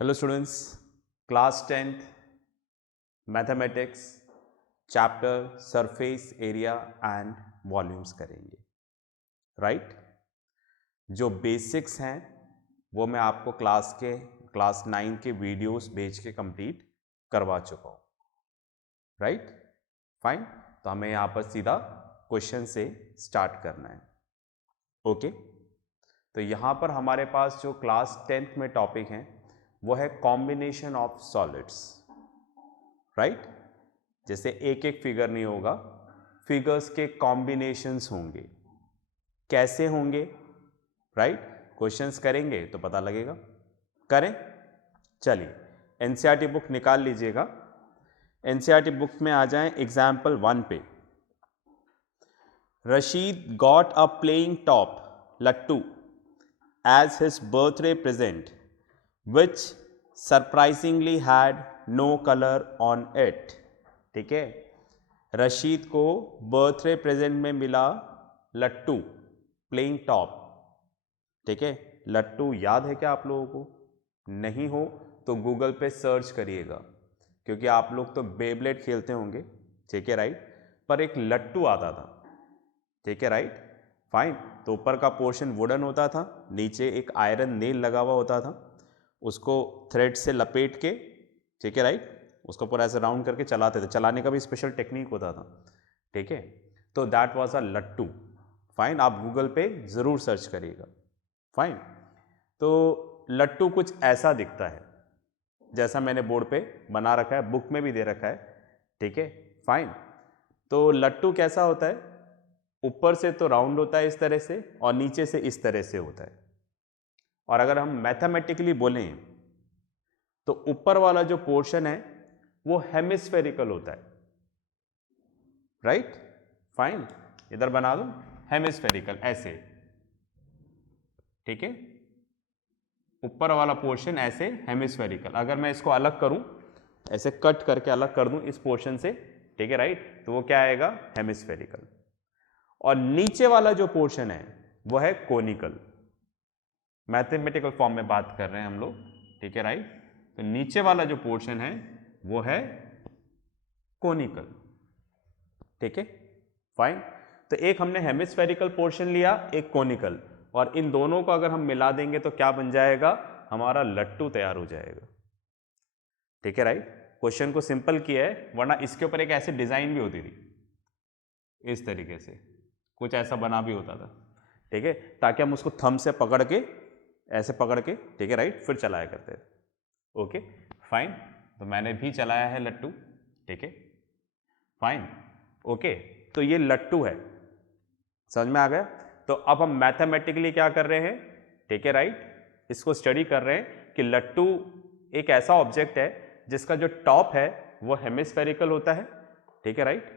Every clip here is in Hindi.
Hello students, class 10th mathematics chapter surface area and volumes करेंगे। राइट जो बेसिक्स हैं वो मैं आपको क्लास 9 के वीडियोस भेज के कंप्लीट करवा चुका हूँ। राइट फाइन, तो हमें यहाँ पर सीधा क्वेश्चन से स्टार्ट करना है। ओके तो यहाँ पर हमारे पास जो क्लास 10th में टॉपिक हैं वो है कॉम्बिनेशन ऑफ सॉलिड्स। राइट जैसे एक एक फिगर नहीं होगा, फिगर्स के कॉम्बिनेशंस होंगे। कैसे होंगे? राइट क्वेश्चंस करेंगे तो पता लगेगा। करें, चलिए एनसीईआरटी बुक निकाल लीजिएगा। एनसीईआरटी बुक में आ जाएं एग्जाम्पल 1 पे। Rashid got a playing top लट्टू as his birthday present, which surprisingly had no color on it। ठीक है, रशीद को बर्थडे प्रेजेंट में मिला लट्टू, प्लेइंग टॉप। ठीक है, लट्टू याद है क्या आप लोगों को? नहीं हो तो गूगल पे सर्च करिएगा, क्योंकि आप लोग तो बेब्लेड खेलते होंगे। ठीक है राइट, पर एक लट्टू आता था। ठीक है राइट फाइन, तो ऊपर का पोर्शन वुडन होता था, नीचे एक आयरन नेल लगा हुआ होता था, उसको थ्रेड से लपेट के, ठीक है राइट, उसको पूरा ऐसे राउंड करके चलाते थे। चलाने का भी स्पेशल टेक्निक होता था। ठीक है, तो दैट वाज अ लट्टू। फाइन, आप गूगल पे ज़रूर सर्च करिएगा। फाइन, तो लट्टू कुछ ऐसा दिखता है जैसा मैंने बोर्ड पे बना रखा है, बुक में भी दे रखा है। ठीक है फाइन, तो लट्टू कैसा होता है? ऊपर से तो राउंड होता है इस तरह से, और नीचे से इस तरह से होता है। और अगर हम मैथमेटिकली बोलें तो ऊपर वाला जो पोर्शन है वो हेमिस्फेरिकल होता है। राइट फाइन, इधर बना दो हेमिस्फेरिकल ऐसे। ठीक है, ऊपर वाला पोर्शन ऐसे हेमिस्फेरिकल। अगर मैं इसको अलग करूं, ऐसे कट करके अलग कर दूं इस पोर्शन से, ठीक है राइट, तो वो क्या आएगा? हेमिस्फेरिकल। और नीचे वाला जो पोर्शन है वो है कोनिकल। मैथमेटिकल फॉर्म में बात कर रहे हैं हम लोग। ठीक है राइट, तो नीचे वाला जो पोर्शन है वो है कोनिकल। ठीक है फाइन, तो एक हमने हेमिस्फेरिकल पोर्शन लिया, एक कोनिकल, और इन दोनों को अगर हम मिला देंगे तो क्या बन जाएगा? हमारा लट्टू तैयार हो जाएगा। ठीक है राइट, क्वेश्चन को सिंपल किया है, वरना इसके ऊपर एक ऐसी डिजाइन भी होती थी, इस तरीके से कुछ ऐसा बना भी होता था। ठीक है, ताकि हम उसको थंब से पकड़ के, ऐसे पकड़ के, ठीक है राइट, फिर चलाया करते थे। ओके फाइन, तो मैंने भी चलाया है लट्टू। ठीक है फाइन, ओके, तो ये लट्टू है, समझ में आ गया? तो अब हम मैथमेटिकली क्या कर रहे हैं? ठीक है राइट, इसको स्टडी कर रहे हैं कि लट्टू एक ऐसा ऑब्जेक्ट है जिसका जो टॉप है वो हेमिस्फेरिकल होता है। ठीक है राइट,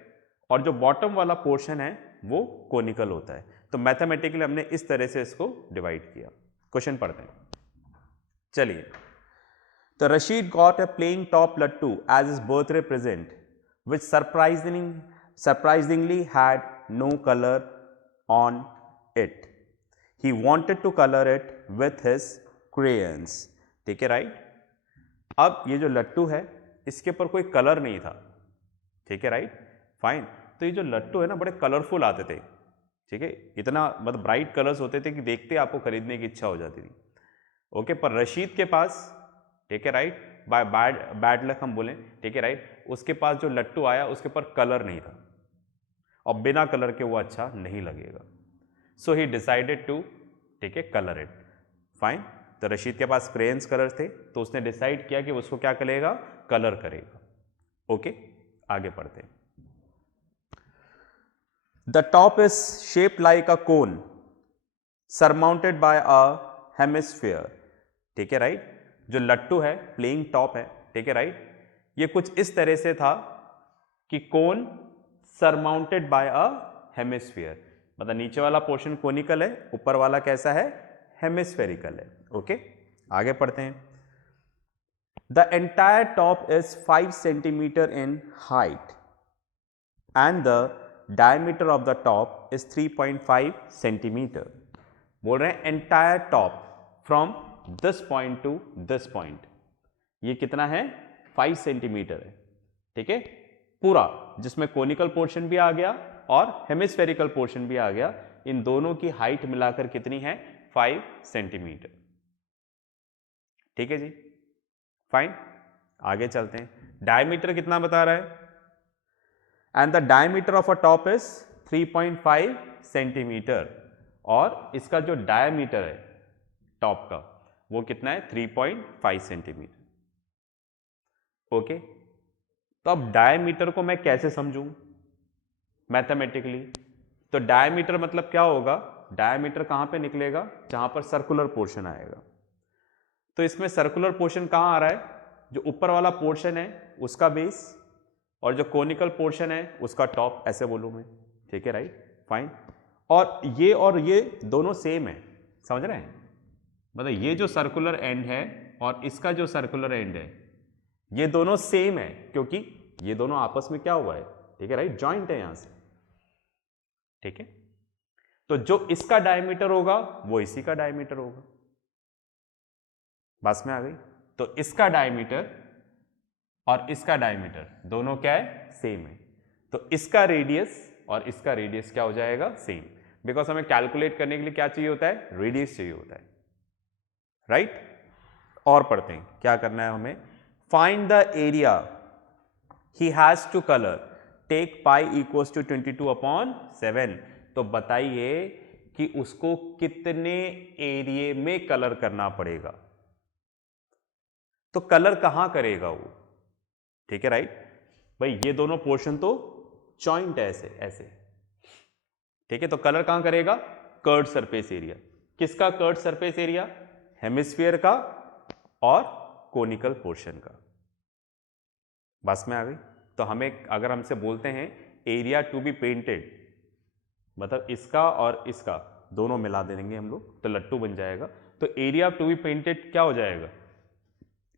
और जो बॉटम वाला पोर्शन है वो कोनिकल होता है। तो मैथमेटिकली हमने इस तरह से इसको डिवाइड किया। क्वेश्चन पढ़ते हैं, चलिए। तो Rashid got a playing top lattu as his birthday present which surprisingly had no color on it. He wanted to color it with his crayons. ठीक है राइट, अब ये जो लट्टू है इसके ऊपर कोई कलर नहीं था। ठीक है राइट फाइन, तो ये जो लट्टू है ना बड़े कलरफुल आते थे। ठीक है, इतना मतलब ब्राइट कलर्स होते थे कि देखते आपको खरीदने की इच्छा हो जाती थी। ओके, पर रशीद के पास, ठीक है राइट, बाय बैड लक हम बोलें, ठीक है राइट, उसके पास जो लट्टू आया उसके ऊपर कलर नहीं था, और बिना कलर के वो अच्छा नहीं लगेगा। सो ही डिसाइडेड टू, ठीक है, कलर इट। फाइन, तो रशीद के पास क्रेयंस कलर थे, तो उसने डिसाइड किया कि उसको क्या करेगा? कलर करेगा। ओके, आगे पढ़ते हैं। The top is shaped like a cone surmounted bye a hemisphere. ठीक है राइट, जो लट्टू है, प्लेइंग टॉप है, ठीक है राइट, ये कुछ इस तरह से था कि कोन सरमाउंटेड बाय अ हेमिस्फीयर, मतलब नीचे वाला पोर्शन कोनिकल है, ऊपर वाला कैसा है? हेमिस्फेरिकल है। ओके, आगे पढ़ते हैं। The entire top is 5 centimetre in height and the diameter of the top is 3.5 centimetre. बोल रहे हैं entire top from this point two this point, ये कितना है 5 सेंटीमीटर है, ठीक है, पूरा, जिसमें कोनिकल पोर्शन भी आ गया और हेमिस्फेरिकल पोर्शन भी आ गया। इन दोनों की हाइट मिलाकर कितनी है 5 सेंटीमीटर, ठीक है जी, फाइन। आगे चलते हैं, डायमीटर कितना बता रहा है, and the diameter of a top is 3.5 centimetre, और इसका जो डायमीटर है टॉप का वो कितना है 3.5 सेंटीमीटर। ओके, तो अब डायमीटर को मैं कैसे समझूं मैथमेटिकली, तो डायमीटर मतलब क्या होगा, डायमीटर कहां पे निकलेगा, जहां पर सर्कुलर पोर्शन आएगा। तो इसमें सर्कुलर पोर्शन कहां आ रहा है, जो ऊपर वाला पोर्शन है उसका बेस, और जो कोनिकल पोर्शन है उसका टॉप, ऐसे बोलूं मैं, ठीक है, राइट, फाइन। और ये दोनों सेम है, समझ रहे हैं, मतलब ये जो सर्कुलर एंड है और इसका जो सर्कुलर एंड है ये दोनों सेम है, क्योंकि ये दोनों आपस में क्या हुआ है, ठीक है, राइट, जॉइंट है यहां से, ठीक है। तो जो इसका डायमीटर होगा वो इसी का डायमीटर होगा, बस में आ गई। तो इसका डायमीटर और इसका डायमीटर दोनों क्या है, सेम है, तो इसका रेडियस और इसका रेडियस क्या हो जाएगा, सेम, बिकॉज हमें कैलकुलेट करने के लिए क्या चाहिए होता है, रेडियस चाहिए होता है, राइट। और पढ़ते हैं क्या करना है हमें, find the area he has to colour, take pi equals to 22/7। तो बताइए कि उसको कितने एरिया में कलर करना पड़ेगा, तो कलर कहां करेगा वो, ठीक है, राइट। भाई ये दोनों पोर्शन तो जॉइंट है ऐसे ऐसे, ठीक है, तो कलर कहां करेगा, कर्व्ड सरफेस एरिया, किसका कर्व्ड सरफेस एरिया, हेमिस्फीयर का और कोनिकल पोर्शन का, बस में आ गई। तो हमें अगर हमसे बोलते हैं एरिया टू बी पेंटेड, मतलब इसका और इसका दोनों मिला देंगे हम लोग तो लट्टू बन जाएगा, तो एरिया टू बी पेंटेड क्या हो जाएगा,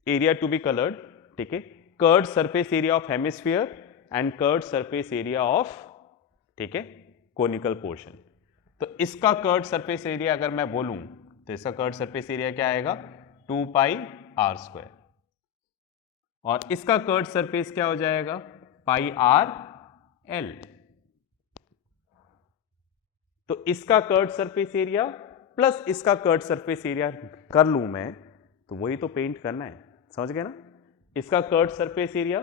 एरिया टू बी कलर्ड, ठीक है, curved surface area of hemisphere and curved surface area of, ठीक है, कोनिकल पोर्शन। तो इसका कर्व्ड सरफेस एरिया अगर मैं बोलूं तो इसका कर्व्ड सरफेस एरिया क्या आएगा 2πr², और इसका कर्व्ड सरफेस क्या हो जाएगा πrl। तो इसका कर्व्ड सरफेस एरिया प्लस इसका कर्व्ड सरफेस एरिया कर लूं मैं, तो वही तो पेंट करना है, समझ गए ना। इसका कर्व्ड सरफेस एरिया,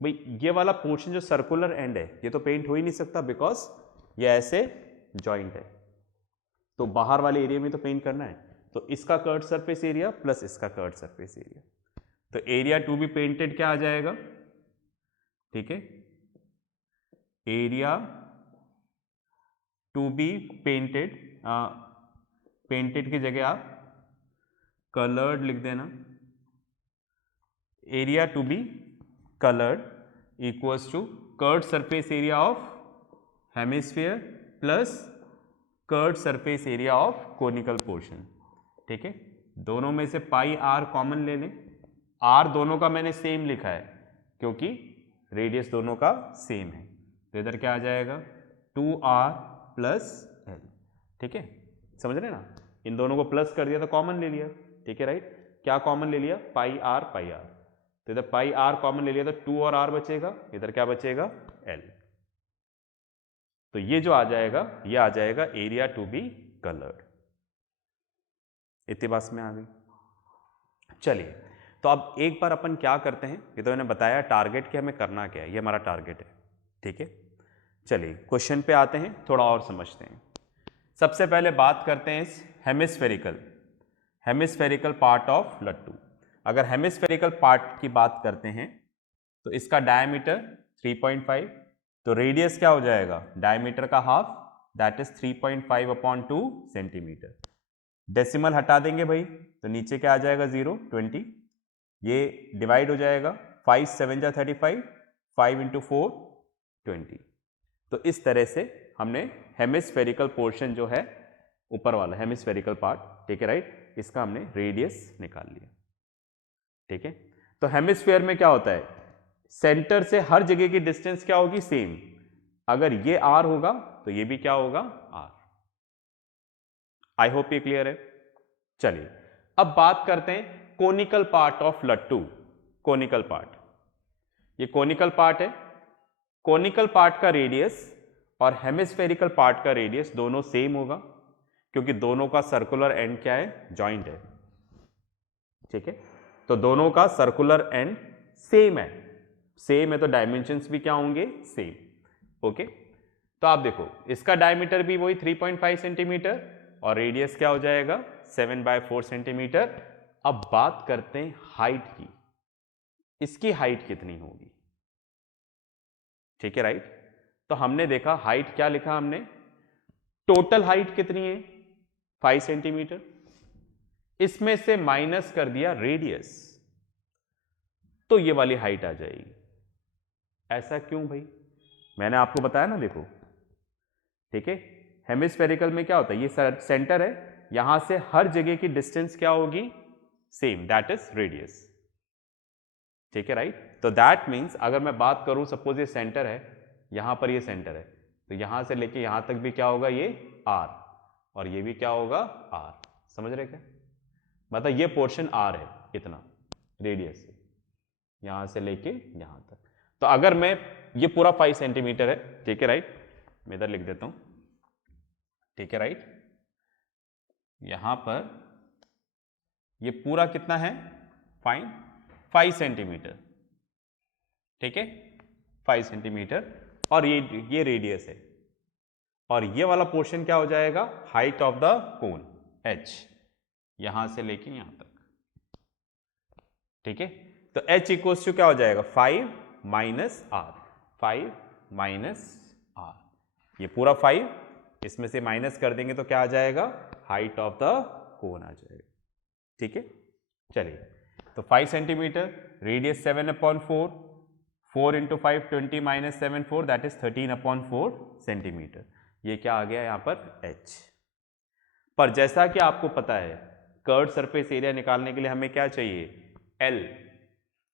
भाई ये वाला पोर्शन जो सर्कुलर एंड है ये तो पेंट हो ही नहीं सकता, बिकॉज ये ऐसे जॉइंट है, तो बाहर वाले एरिया में तो पेंट करना है। तो इसका कर्व्ड सरफेस एरिया प्लस इसका कर्व्ड सरफेस एरिया, तो एरिया टू बी पेंटेड क्या आ जाएगा, ठीक है, area to be painted, painted की जगह आप कलर्ड लिख देना, area to be coloured equals to curved surface area of hemisphere plus curved surface area of conical portion, ठीक है। दोनों में से पाई आर कॉमन ले लें, आर दोनों का मैंने सेम लिखा है क्योंकि रेडियस दोनों का सेम है, तो इधर क्या आ जाएगा 2r प्लस l, ठीक है, समझ रहे ना, इन दोनों को प्लस कर दिया तो कॉमन ले लिया, ठीक है, राइट, क्या कॉमन ले लिया पाई आर, तो इधर पाई आर कॉमन ले लिया तो 2 और r बचेगा, इधर क्या बचेगा l, तो ये जो आ जाएगा ये आ जाएगा एरिया टू बी कलर्ड। इतनी बात में आ गई। चलिए, तो अब एक बार अपन क्या करते हैं, ये तो मैंने बताया टारगेट कि हमें करना क्या है, ये हमारा टारगेट है, ठीक है। चलिए क्वेश्चन पे आते हैं, थोड़ा और समझते हैं। सबसे पहले बात करते हैं इस हेमिस्फेरिकल पार्ट ऑफ लट्टू। अगर हेमिस्फेरिकल पार्ट की बात करते हैं तो इसका डायमीटर 3.5, तो रेडियस क्या हो जाएगा डायमीटर का half, that is 3.5/2 centimetre. Decimal हटा देंगे भाई तो नीचे क्या आ जाएगा 0, 20, ये डिवाइड हो जाएगा 5 7 जा 35, 5 × 4 20। तो इस तरह से हमने हेमिस्फेरिकल पोर्शन जो है ऊपर वाला हेमिस्फेरिकल पार्ट, ठीक है, राइट, इसका हमने रेडियस निकाल लिया, ठीक है। तो हेमिस्फीयर में क्या होता है, सेंटर से हर जगह की डिस्टेंस क्या होगी सेम, अगर ये r होगा तो ये भी क्या होगा r। आई होप ये क्लियर है। चलिए अब बात करते हैं कोनिकल पार्ट ऑफ लट्टू। कोनिकल पार्ट, ये कोनिकल पार्ट है। कोनिकल पार्ट का रेडियस और हेमिस्फेरिकल पार्ट का रेडियस दोनों सेम होगा, क्योंकि दोनों का सर्कुलर एंड क्या है, जॉइंट है। ठीक है, तो दोनों का सर्कुलर एंड सेम है। सेम है तो डायमेंशंस भी क्या होंगे, सेम। ओके, तो आप देखो इसका डायमीटर भी वही 3.5 सेंटीमीटर और रेडियस क्या हो जाएगा 7/4 सेंटीमीटर। अब बात करते हैं हाइट की, इसकी हाइट कितनी होगी। ठीक है, राइट। तो हमने देखा हाइट क्या लिखा हमने, टोटल हाइट कितनी है 5 सेंटीमीटर, इसमें से माइनस कर दिया रेडियस, तो ये वाली हाइट आ जाएगी। ऐसा क्यों भाई, मैंने आपको बताया ना, देखो ठीक है, हेमिस्फेरिकल में क्या होता है, ये सेंटर है, यहां से हर जगह की डिस्टेंस क्या होगी, सेम, दैट इज रेडियस। ठीक है, राइट। तो दैट मीन्स अगर मैं बात करूं, सपोज ये सेंटर है, यहां पर ये सेंटर है, तो यहां से लेके यहां तक भी क्या होगा, ये r, और ये भी क्या होगा r। समझ रहे क्या, मतलब ये पोर्शन r है, इतना रेडियस यहां से लेके यहां तक। तो अगर मैं, ये पूरा 5 सेंटीमीटर है, ठीक है, राइट, मैं इधर लिख देता हूं, ठीक है, राइट। यहां पर ये पूरा कितना है, फाइन 5 सेंटीमीटर, ठीक है, 5 सेंटीमीटर, और ये रेडियस है, और ये वाला पोर्शन क्या हो जाएगा, height of the cone h, यहां से लेके यहां तक। ठीक है, तो h इक्वल्स टू क्या हो जाएगा, 5 माइनस r, 5 माइनस r, ये पूरा 5, इसमें से माइनस कर देंगे तो क्या आ जाएगा, हाइट ऑफ द कोन आ जाएगा। ठीक है, चलिए, तो 5 centimetre, radius 7/4, 4 into 5 20 minus 7 4, that is 13/4 centimetre. ये क्या आ गया यहाँ पर h। पर जैसा कि आपको पता है, कर्व सरफेस एरिया निकालने के लिए हमें क्या चाहिए, L,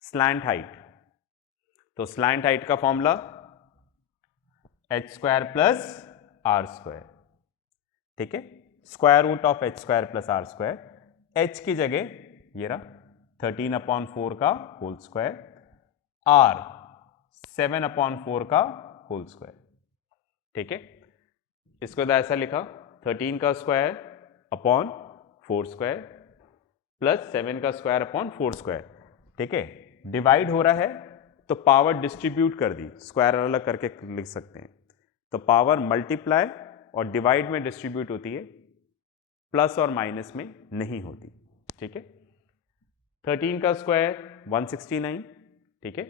स्लैंट हाइट। तो स्लैंट हाइट का फॉर्मूला h² प्लस r²। ठीक है, square root of h² plus r², h की जगह ये रहा 13/4 का होल स्क्वायर, r 7/4 का होल स्क्वायर। ठीक है, इसको तो ऐसा लिखा 13 का स्क्वायर अपॉन 4 स्क्वायर प्लस 7 का स्क्वायर अपॉन 4 स्क्वायर। ठीक है, डिवाइड हो रहा है तो पावर डिस्ट्रीब्यूट कर दी, स्क्वायर अलग करके लिख सकते हैं। तो पावर मल्टीप्लाई और डिवाइड में डिस्ट्रीब्यूट होती है, प्लस और माइनस में नहीं होती। ठीक है, 13 का स्क्वायर 169, ठीक है,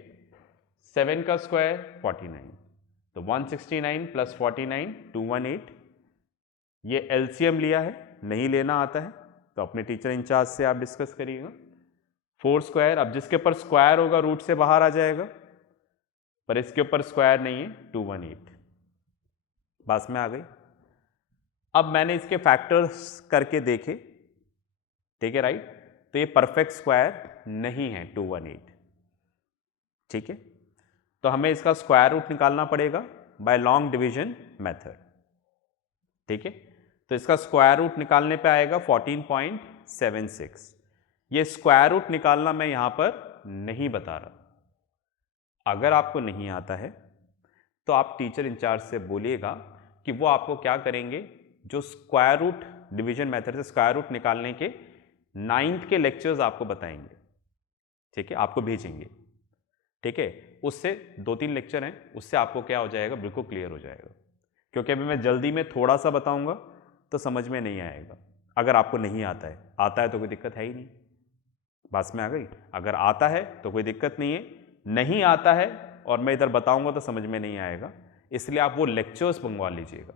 7 का स्क्वायर 49, तो 169 प्लस 49 218। ये एलसीएम लिया है, नहीं लेना आता है तो अपने टीचर इंचार्ज से आप डिस्कस करिएगा। 4 स्क्वायर, अब जिसके ऊपर स्क्वायर होगा रूट से बाहर आ जाएगा, पर इसके ऊपर स्क्वायर नहीं है, 218, पास में आ गई। अब मैंने इसके फैक्टर्स करके देखे, ठीक है, राइट, तो ये परफेक्ट स्क्वायर नहीं है 218। ठीक है, तो हमें इसका स्क्वायर रूट निकालना पड़ेगा बाय लॉन्ग डिवीजन मेथड। ठीक है, तो इसका स्क्वायर रूट निकालने पे आएगा 14.76। ये स्क्वायर रूट निकालना मैं यहां पर नहीं बता रहा, अगर आपको नहीं आता है तो आप टीचर इंचार्ज से बोलिएगा कि वो आपको क्या करेंगे, जो स्क्वायर रूट डिवीजन मेथड से स्क्वायर रूट निकालने के 9th के लेक्चर्स आपको बताएंगे। ठीक है, आपको भेजेंगे। ठीक है, उससे 2-3 लेक्चर हैं, उससे आपको क्या हो जाएगा, बिल्कुल क्लियर हो जाएगा। क्योंकि अभी मैं जल्दी में थोड़ा सा बताऊंगा तो समझ में नहीं आएगा। अगर आपको नहीं आता है तो कोई दिक्कत है ही नहीं, बात में आ गई। अगर आता है तो कोई दिक्कत नहीं है, नहीं आता है और मैं इधर बताऊंगा तो समझ में नहीं आएगा, इसलिए आप वो लेक्चर्स मंगवा लीजिएगा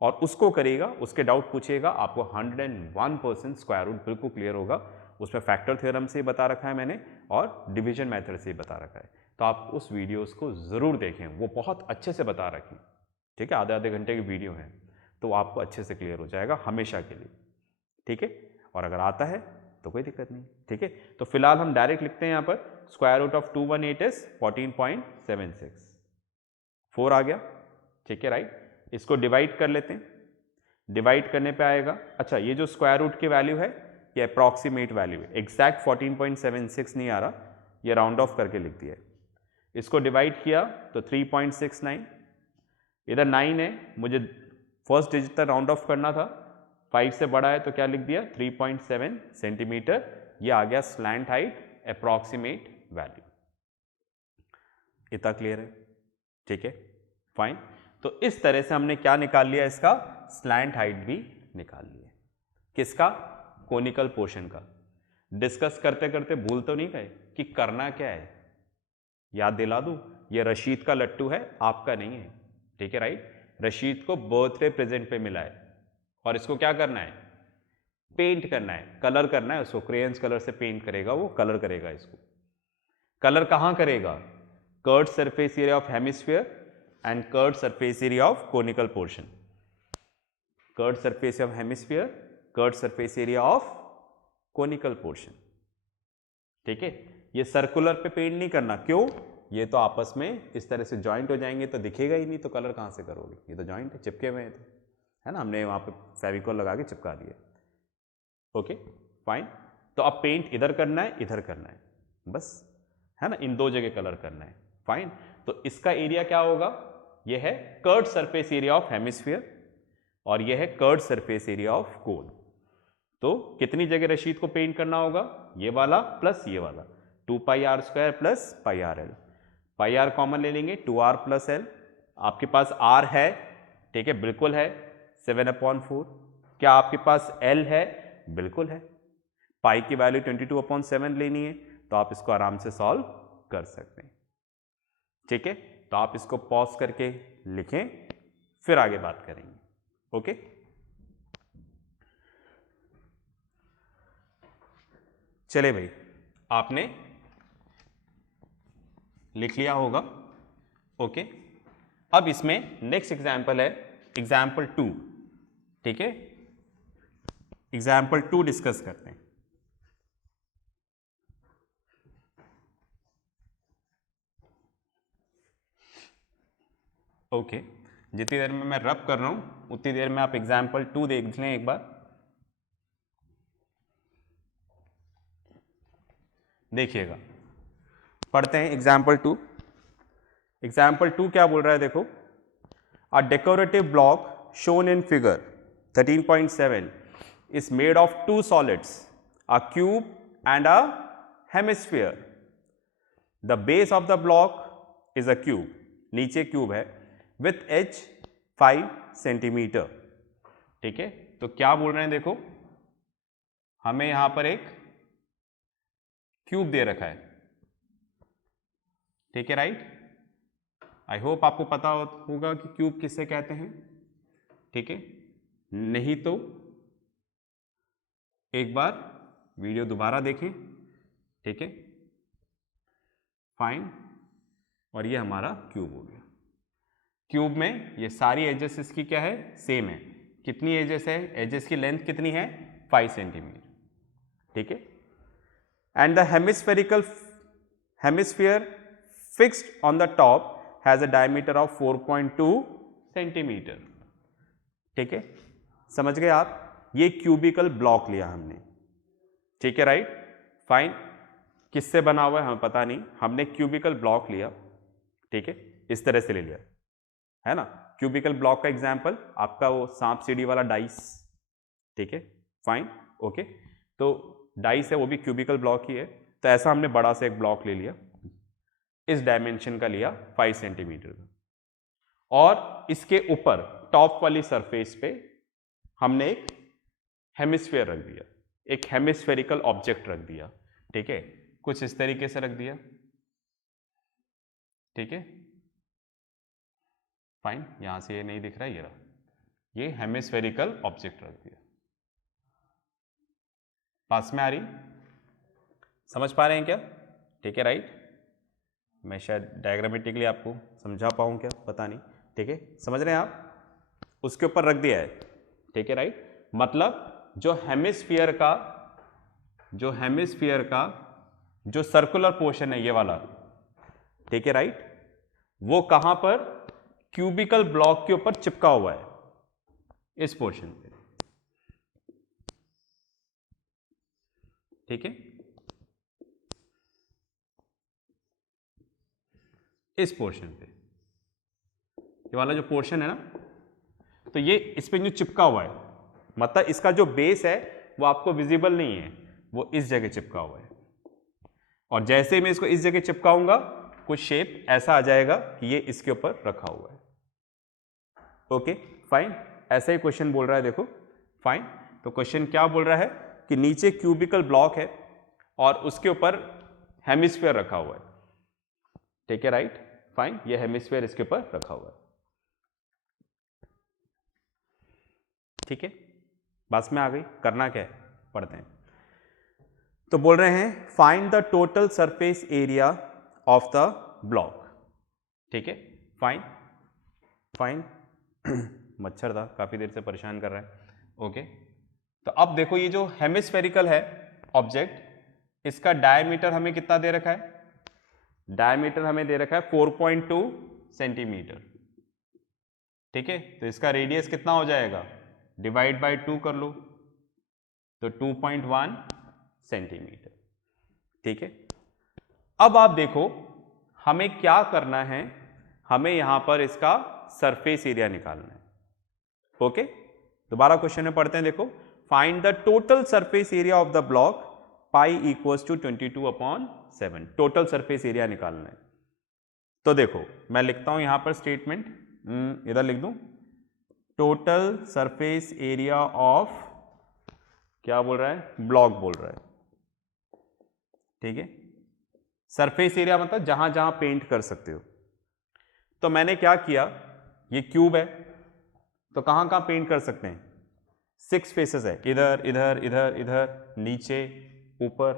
और उसको करिएगा, उसके डाउट पूछिएगा, आपको 101% स्क्वायर रूट बिल्कुल क्लियर होगा। उसमें फैक्टर थ्योरम से बता रखा है मैंने और डिवीजन मेथड से बता रखा है, तो आप उस वीडियोस को ज़रूर देखें, वो बहुत अच्छे से बता रखी। ठीक है, आधे घंटे की वीडियो है, तो आपको अच्छे से क्लियर हो जाएगा हमेशा के लिए। ठीक है, और अगर आता है तो कोई दिक्कत नहीं। ठीक है, तो फिलहाल हम डायरेक्ट लिखते हैं यहाँ पर स्क्वायर रूट ऑफ 218 इज 14.76, 4 आ गया। ठीक है, राइट, इसको डिवाइड कर लेते हैं, डिवाइड करने पे आएगा, अच्छा ये जो स्क्वायर रूट की वैल्यू है ये अप्रॉक्सीमेट वैल्यू है, एग्जैक्ट 14.76 नहीं आ रहा, ये राउंड ऑफ करके लिख दिया है। इसको डिवाइड किया तो 3.69, इधर 9 है, मुझे फर्स्ट डिजिट तक राउंड ऑफ करना था, 5 से बड़ा है तो क्या लिख दिया 3.7 सेंटीमीटर, ये आ गया स्लैंट हाइट अप्रॉक्सीमेट वैल्यू। इतना क्लियर है? ठीक है, फाइन। तो इस तरह से हमने क्या निकाल लिया, इसका स्लैंट हाइट भी निकाल लिया। किसका? कोनिकल पोर्शन का। डिस्कस करते करते भूल तो नहीं गए कि करना क्या है? याद दिला दूं, ये रशीद का लट्टू है, आपका नहीं है। ठीक है, राइट। रशीद को बर्थडे प्रेजेंट पे मिला है और इसको क्या करना है? पेंट करना है, कलर करना है उसको, क्रेयंस कलर से पेंट करेगा, वो कलर करेगा इसको। कलर कहां करेगा? Curved surface area of hemisphere and curved surface area of conical portion. Curved surface of hemisphere, curved surface area of conical portion. ठीक है, ये सर्कुलर पे पेंट नहीं करना। क्यों? ये तो आपस में इस तरह से ज्वाइंट हो जाएंगे तो दिखेगा ही नहीं, तो कलर कहां से करोगे? ये तो ज्वाइंट है, चिपके हुए हैं तो, है ना, हमने वहां पे फेविकॉल लगा के चिपका दिया। Okay, fine. तो अब पेंट इधर करना है, इधर करना है, बस, है ना, इन दो जगह कलर करना है। फाइन। तो इसका एरिया क्या होगा? यह है curved surface area of hemisphere और यह है curved surface area of cone. तो कितनी जगह रशीद को पेंट करना होगा? ये वाला प्लस ये वाला, 2πr² plus πrl। Pi are common ले लेंगे, 2r प्लस एल। आपके पास r है, ठीक है, बिल्कुल है, 7/4। क्या आपके पास l है? बिल्कुल है। पाई की वैल्यू 22/7 लेनी है, तो आप इसको आराम से सॉल्व कर सकते हैं। ठीक है, तो आप इसको पॉज करके लिखें, फिर आगे बात करेंगे। ओके, चले भाई, आपने लिख लिया होगा। ओके, अब इसमें नेक्स्ट एग्जाम्पल है एग्जाम्पल 2। ठीक है, एग्जाम्पल 2 डिस्कस करते हैं। ओके, जितनी देर में मैं रब कर रहा हूं उतनी देर में आप एग्जाम्पल 2 देख लें एक बार। देखिएगा, पढ़ते हैं एग्जाम्पल 2। एग्जाम्पल 2 क्या बोल रहा है? देखो, a decorative block shown in figure 13.7 is made of two solids, a cube and a hemisphere. The base of the block is a cube, नीचे क्यूब है, with h 5 सेंटीमीटर। ठीक है, तो क्या बोल रहे हैं? देखो, हमें यहां पर एक क्यूब दे रखा है। ठीक है, राइट। आई होप आपको पता होगा कि क्यूब किससे कहते हैं। ठीक है, नहीं तो एक बार वीडियो दोबारा देखें। ठीक है, फाइन। और ये हमारा क्यूब हो गया। क्यूब में ये सारी एजेस इसकी क्या है? सेम है। कितनी एजेस है? एजेस की लेंथ कितनी है? 5 सेंटीमीटर। ठीक है, and the hemisphere fixed on the top has a diameter of 4.2 centimetre. ठीक है, समझ गए आप? ये क्यूबिकल ब्लॉक लिया हमने। ठीक है, राइट, फाइन। किससे बना हुआ है हमें पता नहीं, हमने क्यूबिकल ब्लॉक लिया। ठीक है, इस तरह से ले लिया, है ना। क्यूबिकल ब्लॉक का एग्जांपल आपका वो सांप सीढ़ी वाला डाइस। ठीक है, फाइन, ओके। तो डाइस है, वो भी क्यूबिकल ब्लॉक ही है। तो ऐसा हमने बड़ा सा एक ब्लॉक ले लिया, इस डायमेंशन का लिया 5 सेंटीमीटर का, और इसके ऊपर टॉप वाली सरफेस पे हमने एक हेमिस्फीयर रख दिया, एक हेमिस्फेरिकल ऑब्जेक्ट रख दिया। ठीक है, कुछ इस तरीके से रख दिया। ठीक है, फाइन। यहां से ये नहीं दिख रहा है, ये रहा, ये हेमिस्फेरिकल ऑब्जेक्ट रख दिया। पास में आ रही? समझ पा रहे हैं क्या? ठीक है, राइट। मैं शायद डायग्रामेटिकली आपको समझा पाऊँ क्या, पता नहीं। ठीक है, समझ रहे हैं आप? उसके ऊपर रख दिया है। ठीक है, राइट। मतलब जो हेमिस्फीयर का जो सर्कुलर पोर्शन है, ये वाला, ठीक है, राइट, वो कहां पर? क्यूबिकल ब्लॉक के ऊपर चिपका हुआ है, इस पोर्शन पे। ठीक है, इस पोर्शन पे, ये वाला जो पोर्शन है ना, तो ये इस पे जो चिपका हुआ है, मतलब इसका जो बेस है वो आपको विजिबल नहीं है, वो इस जगह चिपका हुआ है। और जैसे मैं इसको इस जगह चिपकाऊंगा कुछ शेप ऐसा आ जाएगा कि ये इसके ऊपर रखा हुआ है। ओके फाइन, ऐसा ही क्वेश्चन बोल रहा है, देखो फाइन। तो क्वेश्चन क्या बोल रहा है कि नीचे क्यूबिकल ब्लॉक है और उसके ऊपर हेमिस्फीयर रखा हुआ है, ठीक है, राइट, फाइन, ये हेमिस्फीयर इसके ऊपर रखा हुआ है, ठीक है, बस में आ गई, करना क्या है, पढ़ते हैं। तो बोल रहे हैं find the total surface area of the block, ठीक है, फाइन फाइन मच्छर था काफी देर से परेशान कर रहा है। ओके, तो अब देखो ये जो हेमिस्फेरिकल है ऑब्जेक्ट, इसका डायमीटर हमें कितना दे रखा है, डायमीटर हमें दे रखा है 4.2 सेंटीमीटर, ठीक है, तो इसका रेडियस कितना हो जाएगा, डिवाइड बाय 2 कर लो तो 2.1 सेंटीमीटर, ठीक है। अब आप देखो हमें क्या करना है, हमें यहां पर इसका सरफेस एरिया निकालना है। ओके, दोबारा क्वेश्चन में पढ़ते हैं, देखो find the total surface area of the block pi equals to 22/7, total surface area निकालना है। तो देखो मैं लिखता हूं यहां पर स्टेटमेंट, इधर लिख दूं, टोटल सरफेस एरिया ऑफ, क्या बोल रहा है, ब्लॉक बोल रहा है, ठीक है, सरफेस एरिया मतलब जहां जहां पेंट कर सकते हो। तो मैंने क्या किया, ये क्यूब है तो कहां कहां पेंट कर सकते हैं, 6 फेसेस है, इधर इधर इधर इधर नीचे ऊपर।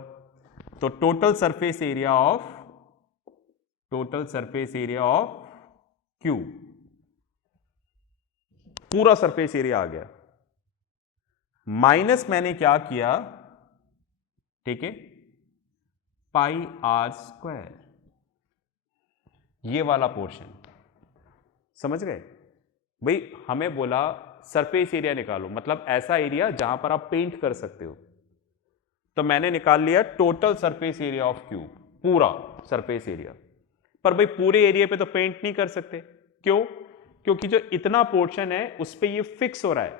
तो total surface area of cube, पूरा सरफेस एरिया आ गया, माइनस मैंने क्या किया, ठीक है, पाई आर स्क्वायर, ये वाला पोर्शन, समझ गए भाई, हमें बोला सरफेस एरिया निकालो, मतलब ऐसा एरिया जहां पर आप पेंट कर सकते हो। तो मैंने निकाल लिया total surface area of cube, पूरा सरफेस एरिया। पर भाई पूरे एरिया पे तो पेंट नहीं कर सकते, क्यों, क्योंकि जो इतना पोर्शन है उस पे ये फिक्स हो रहा है,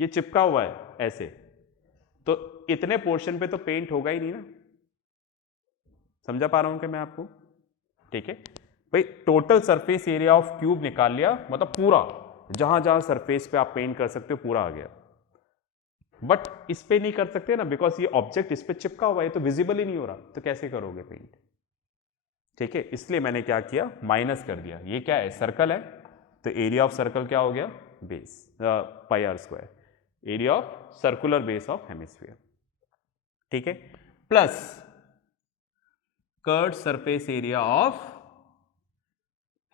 ये चिपका हुआ है ऐसे, तो इतने पोर्शन पे तो पेंट होगा ही नहीं ना, समझा पा रहा हूं कि मैं आपको, ठीक है भाई। Total surface area of cube निकाल लिया, मतलब पूरा जहां जहां सरफेस पे आप पेंट कर सकते हो पूरा आ गया। बट इस पे नहीं कर सकते ना, बिकॉज ये ऑब्जेक्ट इस पे चिपका हुआ है, तो विजिबल ही नहीं हो रहा, तो कैसे करोगे पेंट, ठीक है, इसलिए मैंने क्या किया, माइनस कर दिया। ये क्या है, सर्कल है, तो एरिया ऑफ सर्कल क्या हो गया, base, pi r square, area of circular base of hemisphere, ठीक है, plus curved surface area of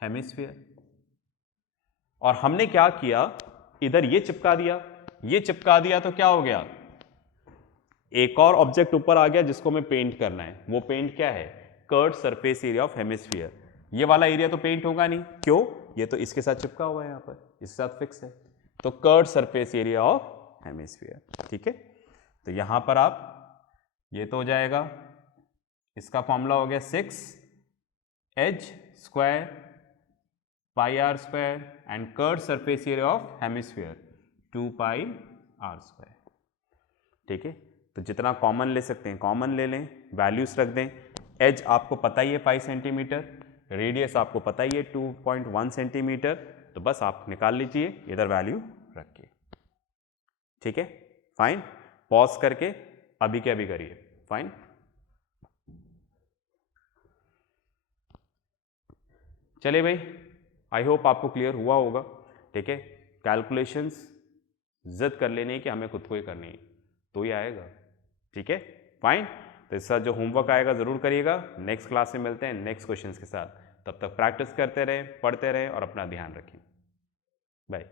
hemisphere. और हमने क्या किया, इधर ये चिपका दिया, ये चिपका दिया, तो क्या हो गया, एक और ऑब्जेक्ट ऊपर आ गया जिसको हमें पेंट करना है। वो पेंट क्या है, curved surface area of hemisphere. ये वाला एरिया तो पेंट होगा नहीं, क्यों, ये तो इसके साथ चिपका हुआ है, यहां पर इसके साथ फिक्स है, तो curved surface area of hemisphere, ठीक है। तो यहां पर आप, ये तो हो जाएगा, इसका फॉर्मूला हो गया 6 h square pi r square and curved surface area of hemisphere 2 pi r square, ठीक है। तो जितना कॉमन ले सकते हैं कॉमन ले लें, वैल्यूज रख दें। एज आपको पता ही है 5 सेंटीमीटर, रेडियस आपको पता ही है 2.1 सेंटीमीटर, तो बस आप निकाल लीजिए इधर वैल्यू रख के, ठीक है, फाइन। पॉज करके अभी के अभी करिए, फाइन। चलिए भाई, आई होप आपको क्लियर हुआ होगा, ठीक है। कैलकुलेशंस जिद कर लेने कि हमें खुद को ही करनी है तो ही आएगा, ठीक है, फाइन। तो इसका जो होमवर्क आएगा ज़रूर करिएगा। नेक्स्ट क्लास में मिलते हैं नेक्स्ट क्वेश्चंस के साथ, तब तक प्रैक्टिस करते रहें, पढ़ते रहें और अपना ध्यान रखें। बाय।